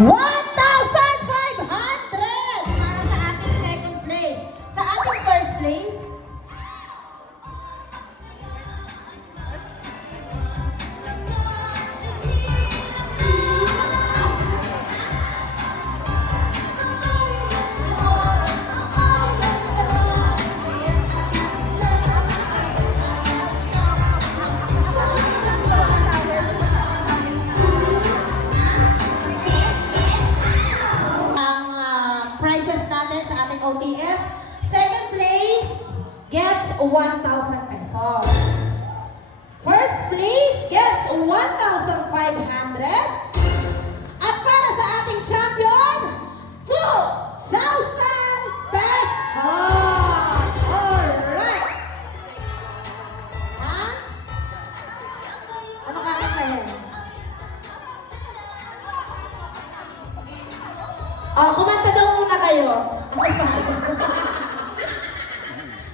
para sa ating second place. Sa ating first place, prizes natin sa ating OTS. Second place gets 1,000 pesos. First place gets 1,500. At para sa ating champion, 2,000 pesos. Alright. Ha? Ano kakantahin? Oh, kumanta daw muna kayo.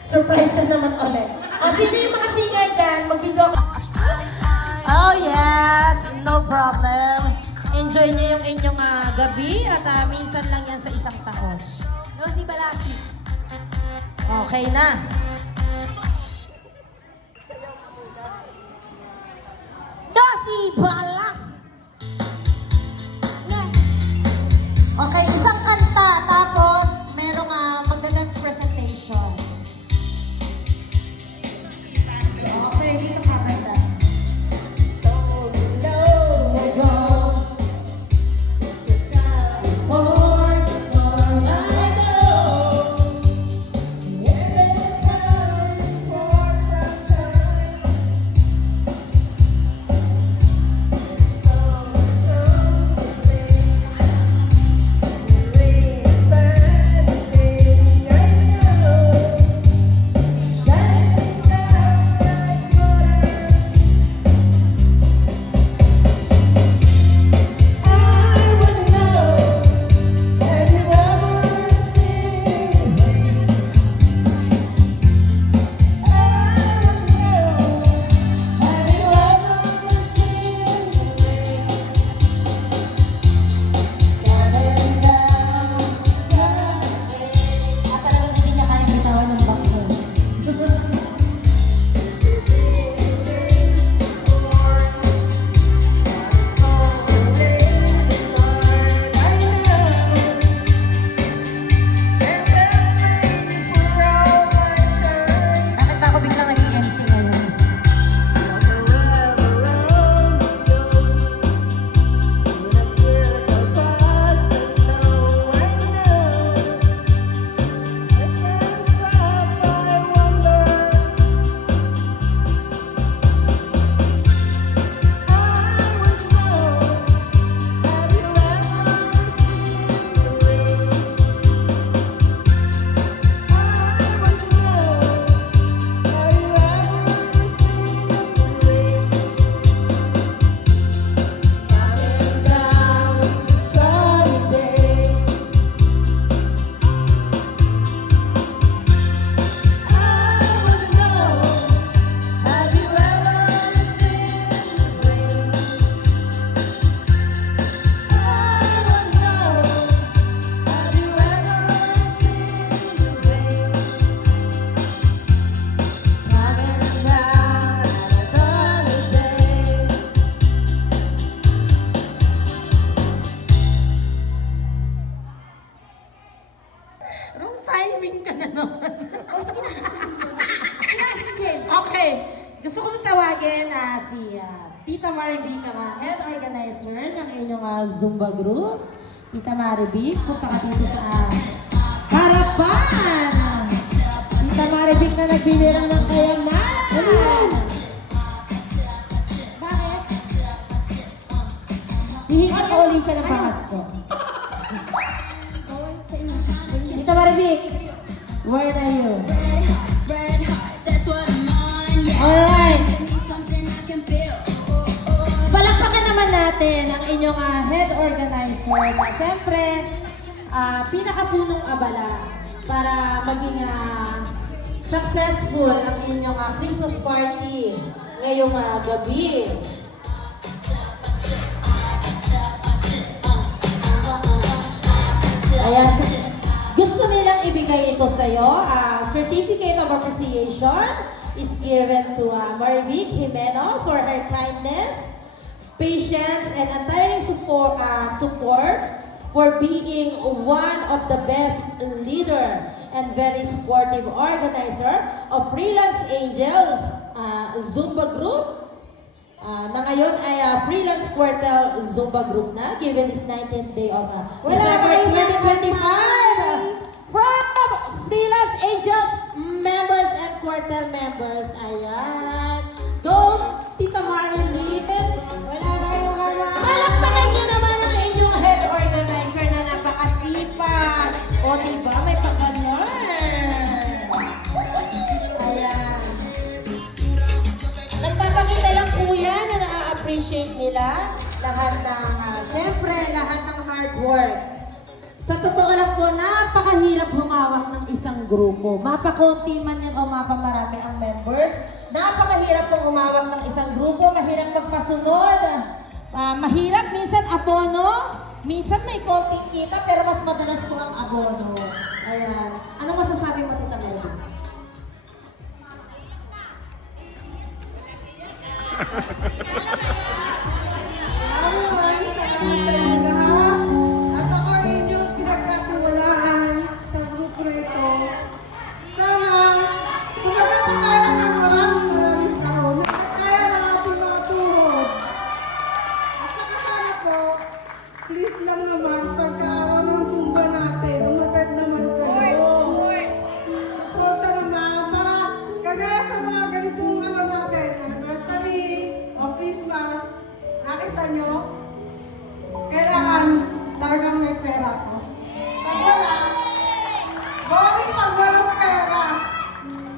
Surprise na naman ulit. Oh, sino yung mga singer dyan? Mag-video ka. Oh yes, no problem. Enjoy niyo yung inyong gabi at minsan lang yan sa isang taon. No, si Balasi. Okay na. No, si Balasi. Okay, isang kanta, tapos merong magda-dance presentation. Okay, dito ka banda. Wrong timing ka na naman. Oh, sige na. Okay. Gusto ko tawagin si Tita Marivic, head organizer ng inyong Zumba group. Tita Marivic, punta ka dito sa harapan. Tita Marivic na nagbibirang ng kayamanan. Bakit? Hihinga ka uli siya ng pamasko. Tita Marivic, where are you? Alright. Palakpakan naman natin ang inyong head organizer na siyempre pinakapunong abala para maging successful ang inyong Christmas party ngayong gabi. ito sa'yo. Certificate of Appreciation is given to Marivic Jimeno for her kindness, patience, and untiring support for being one of the best leader and very supportive organizer of Freelance Angels Zumba Group na ngayon ay Freelance Quartel Zumba Group na, given this 19th day of December 2025 from Freelance Angels members and Quartel members. Ayan. Go, Tita Marilyn. Wala tayong hawa. Palakpakan nyo naman ang inyong head organizer na napakasipag. O diba, may pag-ganon. Ayan. Nagpapakita lang po yan na na-appreciate nila lahat ng, syempre, lahat ng hard work. Sa totoo lang po, napakahirap humawak ng isang grupo. Mapakunti man yan o mapamarami ang members. Napakahirap pong humawak ng isang grupo. Mahirap magpasunod. Mahirap, minsan abono. Minsan may konting kita, pero mas madalas po ang abono. Ayan. Anong masasabi mo, Tita Melody? Maraming salamat sa inyo lahat. At ako ay inyong pinagkatiwalaan sa grupo na ito. Sana, tumagal pa tayo ng maraming taon. Nagkakaya ng ating mga tuhod. At saka sana po, please lang naman, pagkaaraw ng Zumba natin, umatid naman kayo. Suporta naman para kagaya sa mga ganitong ano natin, anniversary o Christmas, nakita nyo, kailangan talagang may pera ko. Pag wala, boring pag walang pera.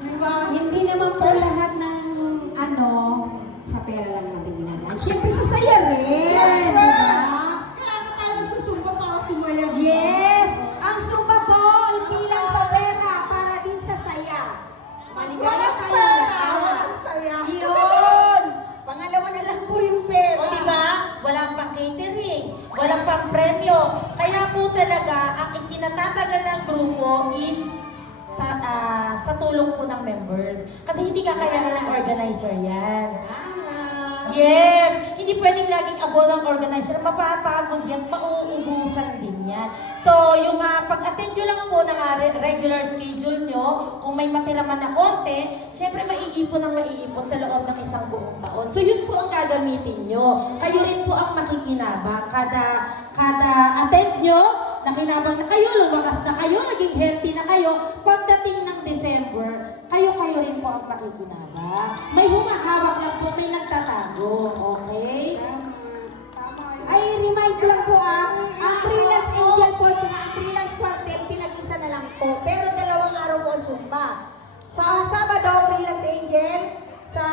Diba? Hindi naman po lahat ng sa pera lang natin ginagawa. Siyempre sa saya rin, di ba? Kaya ka tayo nagsusumba para sumaya. Yes! Ang sumba po, hindi lang sa pera, para din sa saya. Maligaya Walang tayo pera, lahat. walang saya. Yun! Pangalawa na lang po yung pera. O diba? Walang pang catering, walang pang premyo. Kaya po talaga, ang ikinatatagal ng grupo is sa tulong po ng members. Kasi hindi kakayanin ng organizer yan. Yes! Hindi pwedeng laging abol ang organizer. Mapapagod yan, mauubusan din yan. So, yung pag-attend nyo lang po ng regular schedule nyo, kung may matira man na konti, syempre maiipon ang maiipon sa loob ng isang buong taon. So, yun po ang gagamitin nyo. Kayo rin po ang makikinabang. Kada attend nyo, nakinabang na kayo, lumakas na kayo, naging healthy na kayo. Pagdating ng December, kayo rin po ang makikinabang. May humahawak lang po, may nagtatago. Okay? Ay, remind ko lang po ang Freelance Angel po tsaka ang Freelance Quartel, pinag-isa na lang po. Pero 2 araw po ang Zumba. Sa Sabado, Freelance Angel. Sa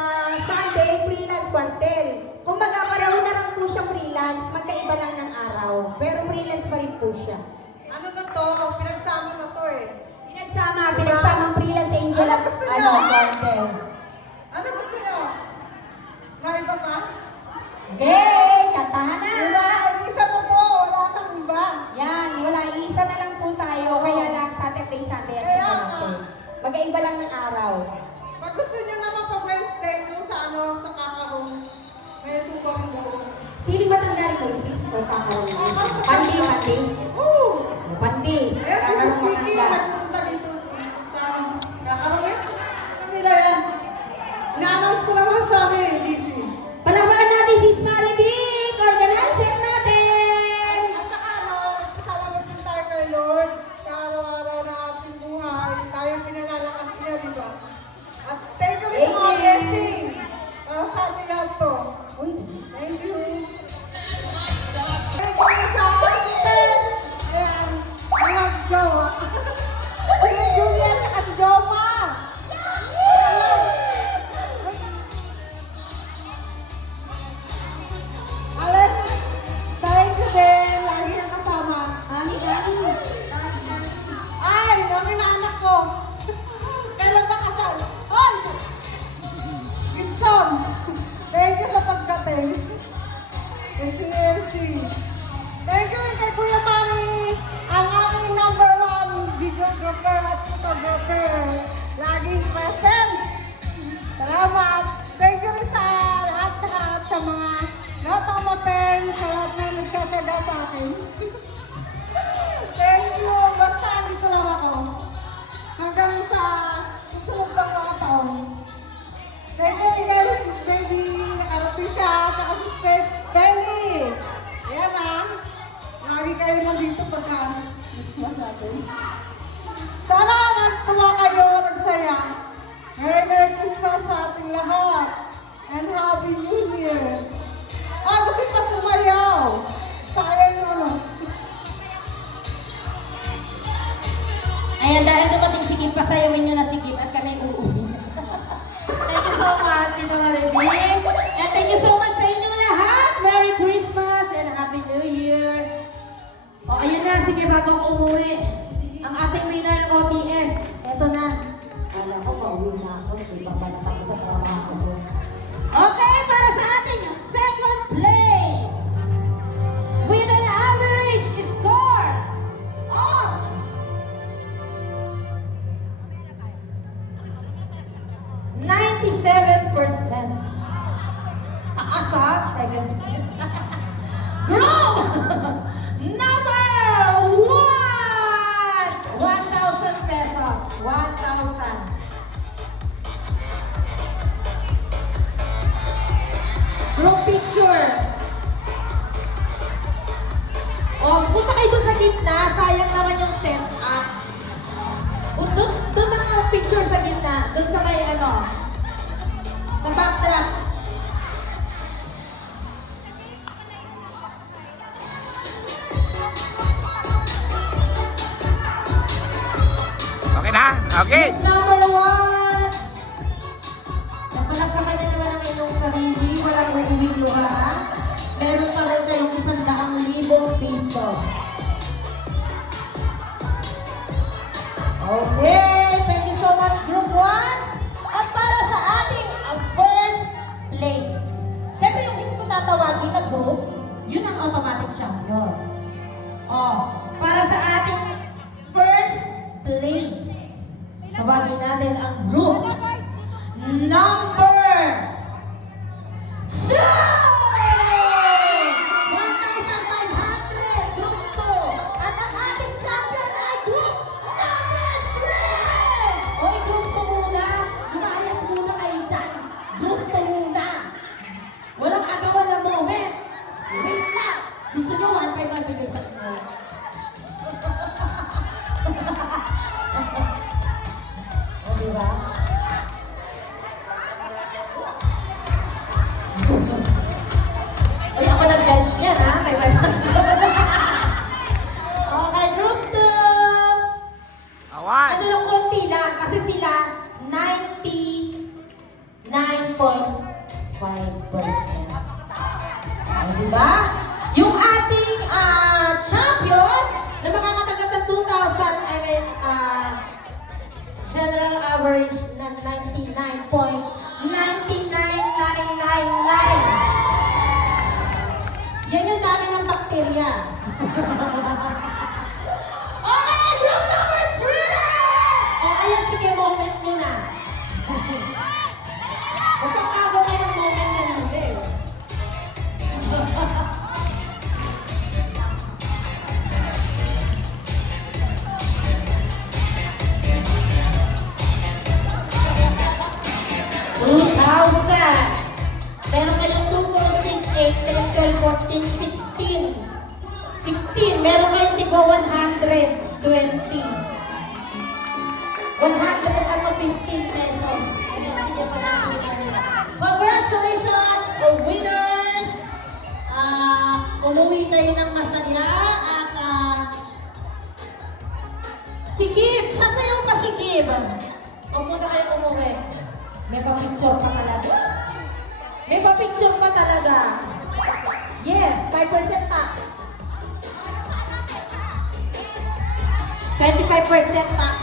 Sunday, Freelance Quartel. Kumbaga, pareho na lang po siya freelance, magkaiba lang ng araw. Pero freelance pa rin po siya. Ano na to? Pinagsama na to eh. Pinagsama ang Freelance Angel at Ano gusto niyo? Quartel. Ano gusto nyo? May iba pa? Kantahan na! Diba? Isa na to, wala nang iba. Yan, wala. Isa na lang po tayo. Kaya lang Saturday, Sunday at Kaya Sunday. Magkaiba lang ng araw. Pag gusto nyo naman pag may stay nyo sa sa kakaroon, may supang doon. Sino matanda rin ko? Yung sis ko, kakaroon. Pandi. Oo! Pandi. Eh, si Sis Vicky, nagpunta dito sa kakaroon eh. Ano nila yan? Na-announce ko naman sa akin, GC. Palakpakan natin si Marivic! Organizer natin! At saka salamat din tayo kay Lord sa araw-araw ng ating buhay. Tayo pinalalakas niya, di ba? At thank you rin sa mga blessing para sa ating lahat to. Thank you. Thank you sa atin. Thank you. Basta dito lang ako. Hanggang sa susunod pang mga taon. Thank you guys, sis baby. Nakarating siya. Tsaka sis Kelly. Ayan ah. Lagi kayo nandito pagka Christmas natin. Sana natuwa kayo, nagsaya. Merry Christmas sa ating lahat. And Happy New Year. Gusto pa sumayaw. Sayang yung ano. Ayan, dahil dumating si Kim, pasayawin nyo na si Kim at kami uuwi. Thank you so much, Tito Maribig. And thank you so much sa inyong lahat. Merry Christmas and Happy New Year. O, ayun na. Sige, bago ako umuwi. Ang ating winner ng OTS. Eto na. Alam ko, pauwi na ako. Di ba ba sa trabaho ko? Okay, para sa ating second place. With an average score of 97%. Taas ha? 7%. Group number 1! 1,000 pesos. 1,000. Group picture. O, punta kayo dun sa gitna. Sayang naman yung set up. Doon ang picture sa gitna. Doon sa may ano. Sa backdrop. Okay na? Okay. Group number 1. Napalagpakan na naman ang inyong sarili. Walang uuwing luha. Meron pa rin kayong 100,000 piso. Okay, thank you so much, Group 1. At para sa ating first place. Siyempre, yung hindi ko tatawagin na group, yun ang automatic champion. Para sa ating first place, tawagin natin ang group number 2! 1,500! Group 2! At ang ating champion ay group number 3! Oy, group 2 muna! Lumayas muna kayo dyan! Group 2 muna! Walang agawan na moment! Wait lang! Gusto nyo 1,500 bigay sa inyo? O, diba? Uy, ako nag-dance yan, ha? May 500. Okay, group 2. Awan. Ano lang, konti lang. Kasi sila, 99.5%. O, diba? Yung ating champion na makakatanggap ng 2,000, I mean, general average na 99.99999. Yan yung dami ng bakterya. Okay, group number 3! O, ayan, sige, moment nyo na. Magpapagawa kayo ng moment na lang, eh. Meron kayong 2.68, 12, 14, 16. 16. Meron kayong tigo 120. 115 pesos. Ayan, sige pa natin. Congratulations, the winners! Umuwi kayo ng masaya at si Kim! Sasayaw pa si Kim! Huwag muna kayo umuwi. May pa-picture pa talaga. May pa-picture pa talaga. Yes, 5% tax. 25% tax.